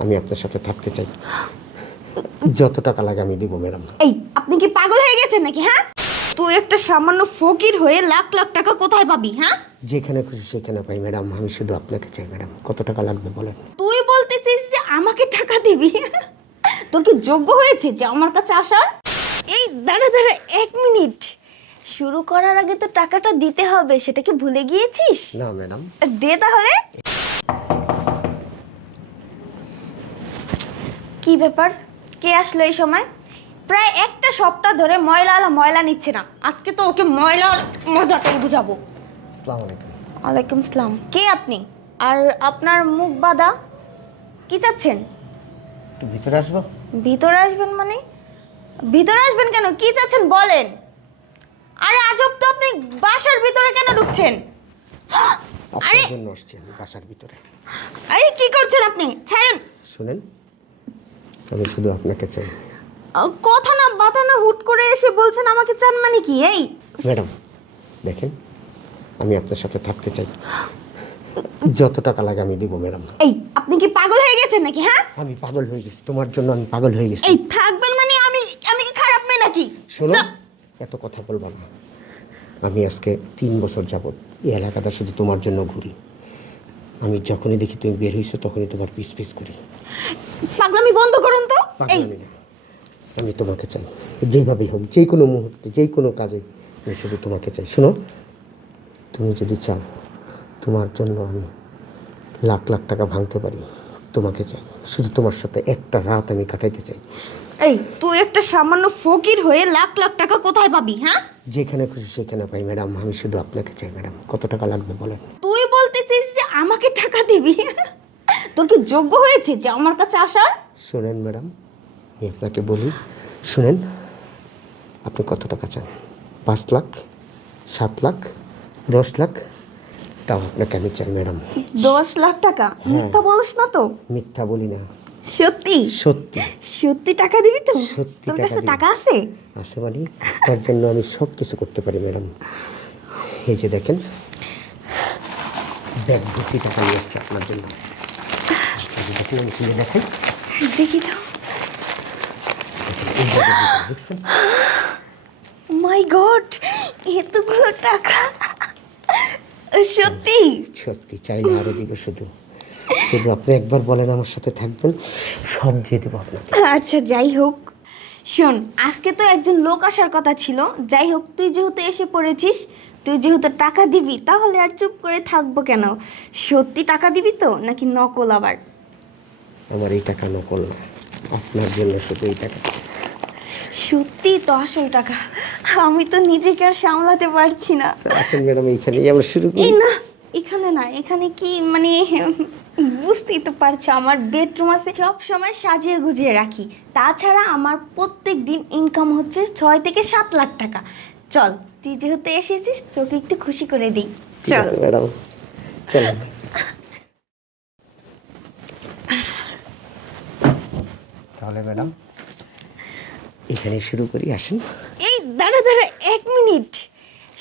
আমি আপনার সাথে থাকতে চাই। যত টাকা লাগে আমি দিব ম্যাডাম। এই আপনি কি পাগল হয়ে গেছেন নাকি হ্যাঁ? তুই একটা সামান্য ফকির হয়ে লাখ লাখ টাকা কোথায় পাবি হ্যাঁ? যেখানে খুশি সেখানে পাই ম্যাডাম। আমি শুধু আপনাকে চাই ম্যাডাম। কত টাকা লাগবে বলেন? তুই বলতেছিস যে আমাকে টাকা দিবি তোর কি যোগ্য হয়েছে যে আমার কাছে আসার? এই দাঁড়া দাঁড়া এক মিনিট। শুরু করার আগে তো টাকাটা দিতে হবে সেটা কি ভুলে গিয়েছিস? না ম্যাডাম। দে তাহলে। কি ব্যাপার? কে আসলো এই সময়? প্রায় একটা সপ্তাহ ধরে ময়লা আলা ময়লা নিচ্ছে না। আজকে তো ওকে ময়লা মজাটাই বুঝাবো। আসসালামু আলাইকুম। ওয়ালাইকুম সালাম। কে আপনি? আর আপনার মুখ বাদা কি চাচ্ছেন? একটু ভিতরে আসব? ভিতরে আসবেন মানে? ভিতরে আসবেন কেন? কি চাচ্ছেন বলেন। আরে আজব তো আপনি বাসার ভিতরে কেন ঢুকছেন? আপনার জন্য আসছি আমি বাসার ভিতরে। আরে কি করছেন আপনি? ছাড়েন। শুনেন আমি শুধু আপনাকে চাই। কথা না বাতা না হুট করে এসে বলছেন আমাকে চান মানে কি এই? ম্যাডাম দেখেন আমি আপনার সাথে থাকতে চাই। যত টাকা লাগে আমি দিব ম্যাডাম। এই আপনি কি পাগল হয়ে গেছেন নাকি হ্যাঁ? আমি পাগল হয়ে গেছি তোমার জন্য আমি পাগল হয়ে গেছি। এই থাকবেন মানে আমি আমি কি খারাপ মেয়ে নাকি? শোনো এত কথা বলব না। আমি আজকে তিন বছর যাবত এই এলাকাটা শুধু তোমার জন্য ঘুরি। আমি যখনই দেখি তুমি বের হয়েছো তখনই তোমার পিস পিস করি। পাগলামি বন্ধ করুন তো। এই। পাগলামি না আমি তোমাকে চাই যেভাবেই হোক যে কোনো মুহূর্তে যে কোনো কাজে আমি শুধু তোমাকে চাই। শোনো তুমি যদি চাও তোমার জন্য আমি লাখ লাখ টাকা ভাঙতে পারি তোমাকে চাই। শুধু তোমার সাথে একটা রাত আমি কাটাইতে চাই। এই তুই একটা সামান্য ফকির হয়ে লাখ লাখ টাকা কোথায় পাবি হ্যাঁ? যেখানে খুশি সেখানে পাই ম্যাডাম। আমি শুধু আপনাকে চাই ম্যাডাম। কত টাকা লাগবে বলেন? তুই যে আমাকে টাকা দিবি? তোর কি যোগ্য হয়েছে যে আমার কাছে আসার? শুনেন ম্যাডাম আমি আপনাকে বলি শুনেন আপনি কত টাকা চান? পাঁচ লাখ সাত লাখ দশ লাখ? তাও আপনাকে আমি চাই ম্যাডাম। দশ লাখ টাকা? মিথ্যা বলিস না তো? মিথ্যা বলি না। সত্যি? সত্যি। সত্যি টাকা দিবি তো? সত্যি তোর কাছে টাকা আছে? আসে মানে তার জন্য আমি সব কিছু করতে পারি ম্যাডাম। এই যে দেখেন ব্যাগ ভর্তি টাকা নিয়ে আসছে আপনার জন্য। দেখুন আমি খুলে দেখাই দেখি তো। মাই গড এতগুলো টাকা। সত্যি? সত্যি চাইলে আরও দিকে শুধু। শুধু আপনি একবার বলেন আমার সাথে থাকবেন সব দিয়ে দেবো আপনাকে। আচ্ছা যাই হোক। শোন আজকে তো একজন লোক আসার কথা ছিল। যাই হোক তুই যেহেতু এসে পড়েছিস তুই যেহেতু টাকা দিবি তাহলে আর চুপ করে থাকব কেন? সত্যি টাকা দিবি তো নাকি নকল আবার? আমার এই টাকা নকল না। আপনার জন্য শুধু এই টাকা। সত্যি তো আসল টাকা। আমি তো নিজেকে আর সামলাতে পারছি না। আসেন ম্যাডাম এইখানেই আমরা শুরু করি। না এখানে না এখানে কি মানে বুঝতেই তো পারছ আমার বেডরুম আছে। সব সময় সাজিয়ে গুজিয়ে রাখি। তাছাড়া আমার প্রত্যেক দিন ইনকাম হচ্ছে ছয় থেকে সাত লাখ টাকা। চল তুই যেহেতু এসেছিস তোকে একটু খুশি করে দিই। ঠিক চল। আছে ম্যাডাম। চলেন তাহলে ম্যাডাম? এখানে শুরু করি আসেন এই দাঁড়া দাঁড়া এক মিনিট।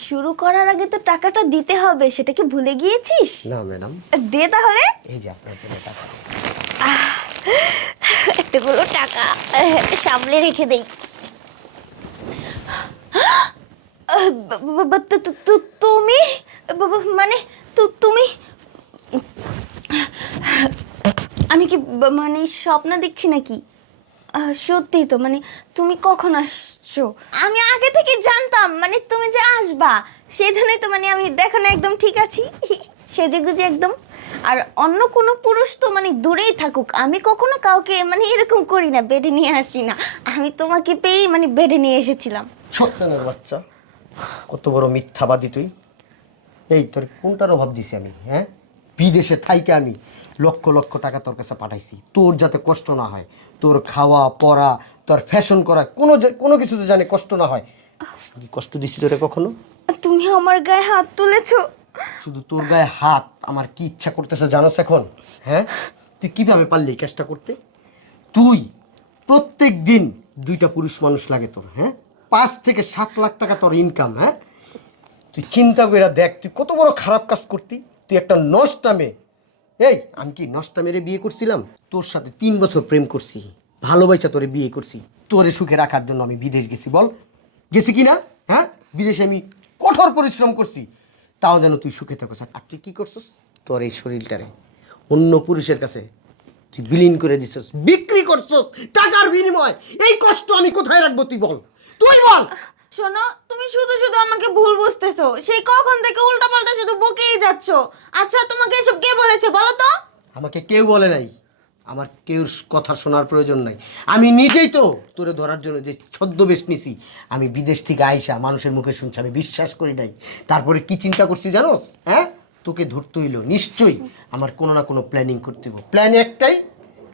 শুরু করার আগে তো টাকাটা দিতে হবে সেটা কি ভুলে গিয়েছিস? না ম্যাডাম। দে তাহলে। এই যে আপনার জন্য টাকা। এতগুলো টাকা সামলে রেখে দেই। তুমি? মানে তুমি? আমি কি মানে স্বপ্ন দেখছি নাকি? সত্যি তো মানে তুমি কখন আসছো? আমি আগে থেকে জানতাম মানে তুমি যে আসবা। সেই জন্যই তো মানে আমি দেখো না, একদম ঠিক আছি। সেজে গুজে একদম। আর অন্য কোনো পুরুষ তো মানে দূরেই থাকুক। আমি কখনো কাউকে মানে এরকম করি না, বেডে নিয়ে আসি না। আমি তোমাকে পেয়েই মানে বেডে নিয়ে এসেছিলাম। সত্যানের বাচ্চা। কত বড় মিথ্যাবাদী তুই? এই তোর কোনটার অভাব দিছি আমি হ্যাঁ? বিদেশে থাইকে আমি লক্ষ লক্ষ টাকা তোর কাছে পাঠাইছি। তোর যাতে কষ্ট না হয় তোর খাওয়া পড়া তোর ফ্যাশন করা কোনো যে- কোনো কিছুতে জানে কষ্ট না হয়। কি কষ্ট দিছি তোরে কখনো? তুমি আমার গায়ে হাত তুলেছো। শুধু তোর গায়ে হাত আমার কি ইচ্ছা করতেছে জানোস এখন হ্যাঁ? তুই কীভাবে পারলি কাজটা করতে? তুই প্রত্যেক দিন দুইটা পুরুষ মানুষ লাগে তোর হ্যাঁ? পাঁচ থেকে সাত লাখ টাকা তোর ইনকাম হ্যাঁ? তুই চিন্তা করে দেখ, তুই কত বড় খারাপ কাজ করতি। তুই একটা নষ্টা মেয়ে এই, আমি কি নষ্টা মেরে বিয়ে করছিলাম? তোর সাথে তিন বছর প্রেম করছি, ভালোবাসা তোরে বিয়ে করছি। তোরে সুখে রাখার জন্য আমি বিদেশ গেছি, বল। গেছি কি না হ্যাঁ? বিদেশে আমি কঠোর পরিশ্রম করছি। তাও যেন তুই সুখে থাকস। আর তুই কি করছিস? তোর এই শরীরটারে অন্য পুরুষের কাছে তুই বিলীন করে দিছস, বিক্রি করছস টাকার বিনিময়। এই কষ্ট আমি কোথায় রাখব তুই বল? তুই বল। শোনো তুমি শুধু শুধু আমাকে ভুল বুঝতেছো। সেই কখন থেকে উল্টাপাল্টা শুধু বকেই যাচ্ছ? আচ্ছা তোমাকে এসব কে বলেছে বলো তো? আমাকে কেউ বলে নাই। আমার কেউ কথা শোনার প্রয়োজন নাই। আমি নিজেই তো তোরে ধরার জন্য যে ছদ্মবেশ নিছি আমি বিদেশ থেকে আইসা মানুষের মুখে শুনছি আমি বিশ্বাস করি নাই। তারপরে কি চিন্তা করছি জানোস? হ্যাঁ? তোকে ধরতে হইল। নিশ্চয়ই আমার কোনো না কোনো প্ল্যানিং করতে হবে প্ল্যান একটাই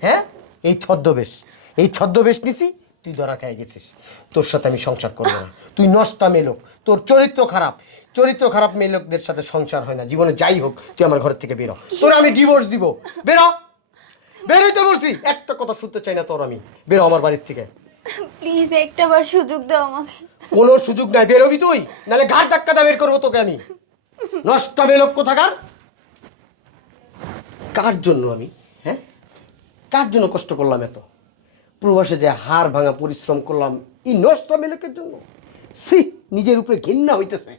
হ্যাঁ? এই ছদ্মবেশ। এই ছদ্মবেশ নিছি তুই ধরা খাই গেছিস। তোর সাথে আমি সংসার করব না। তুই নষ্টা মেলোক তোর চরিত্র খারাপ। চরিত্র খারাপ মেলোকদের সাথে সংসার হয় না। জীবনে যাই হোক তুই আমার ঘর থেকে বেরো। তোর আমি ডিভোর্স দিব। বেরো। বেরোই তো বলছি। একটা কথা শুনতে চাই না তোর আমি। বেরো আমার বাড়ির থেকে। প্লিজ একটা বার সুযোগ দাও আমাকে। কোনো সুযোগ নাই। বেরোবি তুই? নাহলে ঘাট ধাক্কা বের করব তোকে আমি। নষ্ট মেলোক কোথাকার? কার জন্য আমি? হ্যাঁ? কার জন্য কষ্ট করলাম এত? প্রবাসে যে হাড় ভাঙা পরিশ্রম করলাম, এই নষ্ট মেলোকের জন্য? সি নিজের উপরে ঘৃণা হইতেছে।